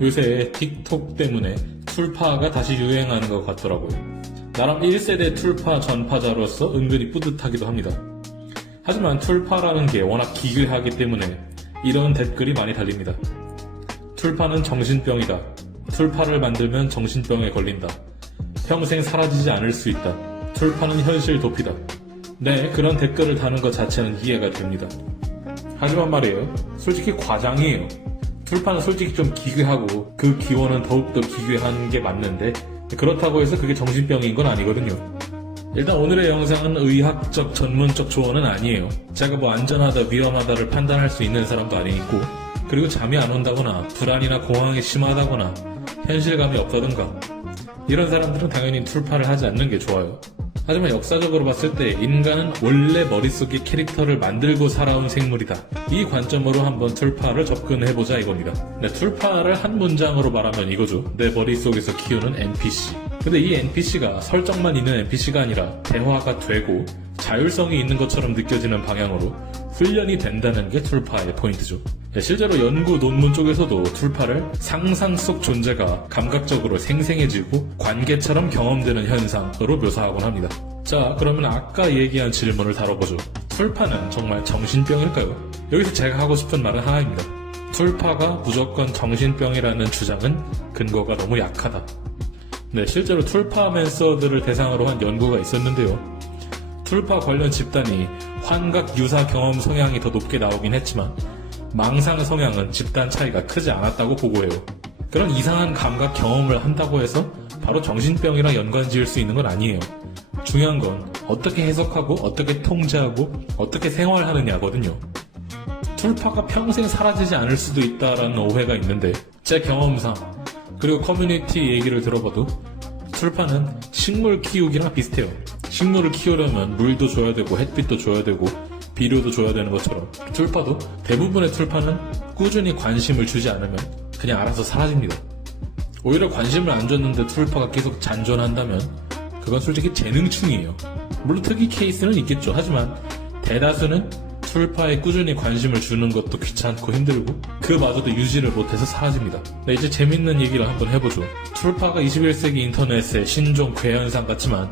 요새 틱톡 때문에 툴파가 다시 유행하는 것 같더라고요. 나름 1세대 툴파 전파자로서 은근히 뿌듯하기도 합니다. 하지만 툴파라는 게 워낙 기괴하기 때문에 이런 댓글이 많이 달립니다. 툴파는 정신병이다. 툴파를 만들면 정신병에 걸린다. 평생 사라지지 않을 수 있다. 툴파는 현실 도피다. 네, 그런 댓글을 다는 것 자체는 이해가 됩니다. 하지만 말이에요, 솔직히 과장이에요. 툴파는 솔직히 좀 기괴하고 그 기원은 더욱더 기괴한 게 맞는데 그렇다고 해서 그게 정신병인 건 아니거든요. 일단 오늘의 영상은 의학적 전문적 조언은 아니에요. 제가 뭐 안전하다 위험하다를 판단할 수 있는 사람도 아니고, 그리고 잠이 안 온다거나 불안이나 공황이 심하다거나 현실감이 없다던가 이런 사람들은 당연히 툴파를 하지 않는 게 좋아요. 하지만 역사적으로 봤을 때 인간은 원래 머릿속에 캐릭터를 만들고 살아온 생물이다. 이 관점으로 한번 툴파를 접근해보자 이겁니다. 네, 툴파를 한 문장으로 말하면 이거죠. 내 머릿속에서 키우는 NPC. 근데 이 NPC가 설정만 있는 NPC가 아니라 대화가 되고 자율성이 있는 것처럼 느껴지는 방향으로 훈련이 된다는 게 툴파의 포인트죠. 네, 실제로 연구 논문 쪽에서도 툴파를 상상 속 존재가 감각적으로 생생해지고 관계처럼 경험되는 현상으로 묘사하곤 합니다. 자, 그러면 아까 얘기한 질문을 다뤄보죠. 툴파는 정말 정신병일까요? 여기서 제가 하고 싶은 말은 하나입니다. 툴파가 무조건 정신병이라는 주장은 근거가 너무 약하다. 네, 실제로 툴파맨서들을 대상으로 한 연구가 있었는데요. 툴파 관련 집단이 환각 유사 경험 성향이 더 높게 나오긴 했지만 망상 성향은 집단 차이가 크지 않았다고 보고해요. 그런 이상한 감각 경험을 한다고 해서 바로 정신병이랑 연관 지을 수 있는 건 아니에요. 중요한 건 어떻게 해석하고 어떻게 통제하고 어떻게 생활하느냐거든요. 툴파가 평생 사라지지 않을 수도 있다라는 오해가 있는데 제 경험상 그리고 커뮤니티 얘기를 들어봐도 툴파는 식물 키우기랑 비슷해요. 식물을 키우려면 물도 줘야 되고 햇빛도 줘야 되고 비료도 줘야 되는 것처럼 툴파도 대부분의 툴파는 꾸준히 관심을 주지 않으면 그냥 알아서 사라집니다. 오히려 관심을 안 줬는데 툴파가 계속 잔존한다면 그건 솔직히 재능충이에요. 물론 특이 케이스는 있겠죠. 하지만 대다수는 툴파에 꾸준히 관심을 주는 것도 귀찮고 힘들고 그마저도 유지를 못해서 사라집니다. 네, 이제 재밌는 얘기를 한번 해보죠. 툴파가 21세기 인터넷의 신종 괴현상 같지만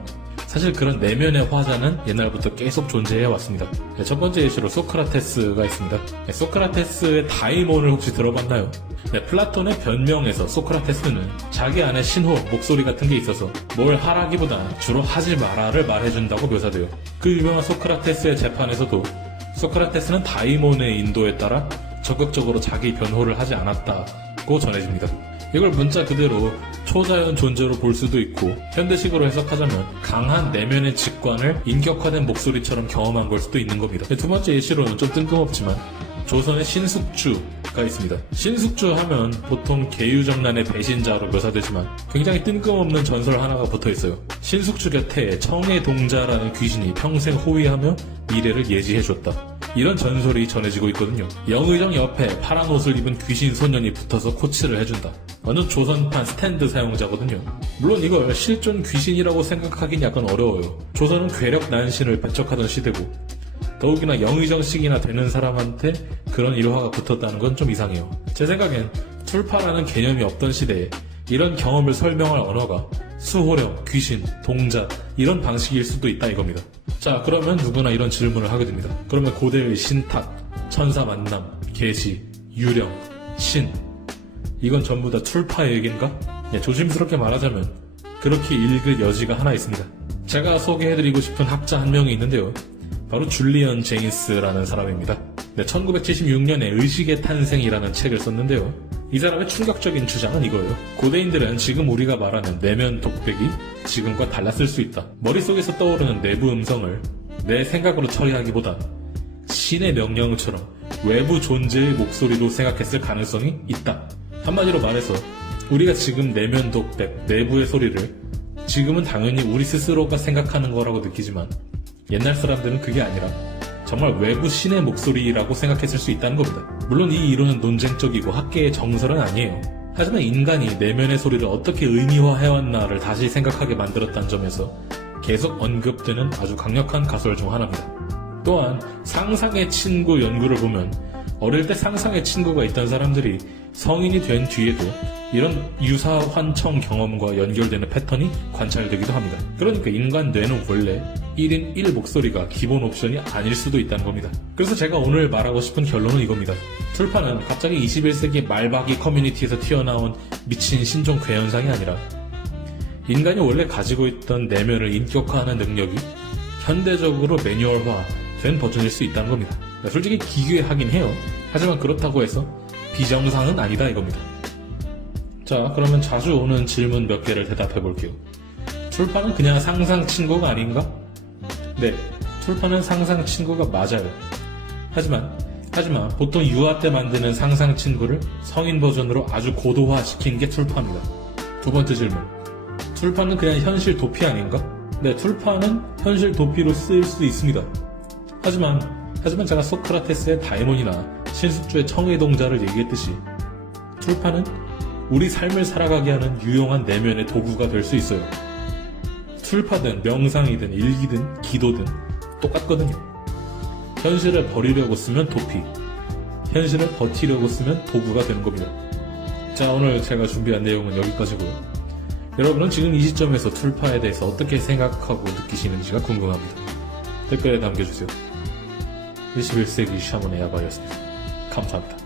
사실 그런 내면의 화자는 옛날부터 계속 존재해왔습니다. 네, 첫 번째 예시로 소크라테스가 있습니다. 네, 소크라테스의 다이몬을 혹시 들어봤나요? 네, 플라톤의 변명에서 소크라테스는 자기 안에 신호, 목소리 같은 게 있어서 뭘 하라기보다 주로 하지 마라를 말해준다고 묘사돼요. 그 유명한 소크라테스의 재판에서도 소크라테스는 다이몬의 인도에 따라 적극적으로 자기 변호를 하지 않았다고 전해집니다. 이걸 문자 그대로 초자연 존재로 볼 수도 있고 현대식으로 해석하자면 강한 내면의 직관을 인격화된 목소리처럼 경험한 걸 수도 있는 겁니다. 두 번째 예시로는 좀 뜬금없지만 조선의 신숙주가 있습니다. 신숙주 하면 보통 계유정난의 배신자로 묘사되지만 굉장히 뜬금없는 전설 하나가 붙어있어요. 신숙주 곁에 청해동자라는 귀신이 평생 호위하며 미래를 예지해줬다. 이런 전설이 전해지고 있거든요. 영의정 옆에 파란 옷을 입은 귀신 소년이 붙어서 코치를 해준다. 완전 조선판 스탠드 사용자거든요. 물론 이걸 실존 귀신이라고 생각하긴 약간 어려워요. 조선은 괴력 난신을 배척하던 시대고 더욱이나 영의정식이나 되는 사람한테 그런 일화가 붙었다는 건 좀 이상해요. 제 생각엔 툴파라는 개념이 없던 시대에 이런 경험을 설명할 언어가 수호령, 귀신, 동자 이런 방식일 수도 있다 이겁니다. 자, 그러면 누구나 이런 질문을 하게 됩니다. 그러면 고대의 신탁, 천사 만남, 계시, 유령, 신 이건 전부 다 툴파의 얘기인가? 네, 조심스럽게 말하자면 그렇게 읽을 여지가 하나 있습니다. 제가 소개해드리고 싶은 학자 한 명이 있는데요. 바로 줄리언 제인스라는 사람입니다. 네, 1976년에 의식의 탄생이라는 책을 썼는데요. 이 사람의 충격적인 주장은 이거예요. 고대인들은 지금 우리가 말하는 내면 독백이 지금과 달랐을 수 있다. 머릿속에서 떠오르는 내부 음성을 내 생각으로 처리하기보다 신의 명령처럼 외부 존재의 목소리로 생각했을 가능성이 있다. 한마디로 말해서 우리가 지금 내면 독백, 내부의 소리를 지금은 당연히 우리 스스로가 생각하는 거라고 느끼지만 옛날 사람들은 그게 아니라 정말 외부 신의 목소리라고 생각했을 수 있다는 겁니다. 물론 이 이론은 논쟁적이고 학계의 정설은 아니에요. 하지만 인간이 내면의 소리를 어떻게 의미화해왔나를 다시 생각하게 만들었다는 점에서 계속 언급되는 아주 강력한 가설 중 하나입니다. 또한 상상의 친구 연구를 보면 어릴 때 상상의 친구가 있던 사람들이 성인이 된 뒤에도 이런 유사 환청 경험과 연결되는 패턴이 관찰되기도 합니다. 그러니까 인간 뇌는 원래 1인 1 목소리가 기본 옵션이 아닐 수도 있다는 겁니다. 그래서 제가 오늘 말하고 싶은 결론은 이겁니다. 출판은 갑자기 21세기 말박이 커뮤니티에서 튀어나온 미친 신종 괴현상이 아니라 인간이 원래 가지고 있던 내면을 인격화하는 능력이 현대적으로 매뉴얼화 된 버전일 수 있다는 겁니다. 솔직히 기괴하긴 해요. 하지만 그렇다고 해서 비정상은 아니다 이겁니다. 자, 그러면 자주 오는 질문 몇 개를 대답해 볼게요. 출판은 그냥 상상 친구가 아닌가? 네, 출판은 상상 친구가 맞아요. 하지만 보통 유아 때 만드는 상상 친구를 성인 버전으로 아주 고도화 시킨 게 출판입니다. 두 번째 질문. 출판은 그냥 현실 도피 아닌가? 네, 출판은 현실 도피로 쓰일 수 있습니다. 하지만 제가 소크라테스의 다이몬이나 신숙주의 청해동자를 얘기했듯이 출판은 우리 삶을 살아가게 하는 유용한 내면의 도구가 될 수 있어요. 출파든 명상이든 일기든 기도든 똑같거든요. 현실을 버리려고 쓰면 도피, 현실을 버티려고 쓰면 도구가 되는 겁니다. 자, 오늘 제가 준비한 내용은 여기까지고요. 여러분은 지금 이 시점에서 출파에 대해서 어떻게 생각하고 느끼시는지가 궁금합니다. 댓글에 남겨주세요. 21세기 샤먼의 야바였습니다. 감사합니다.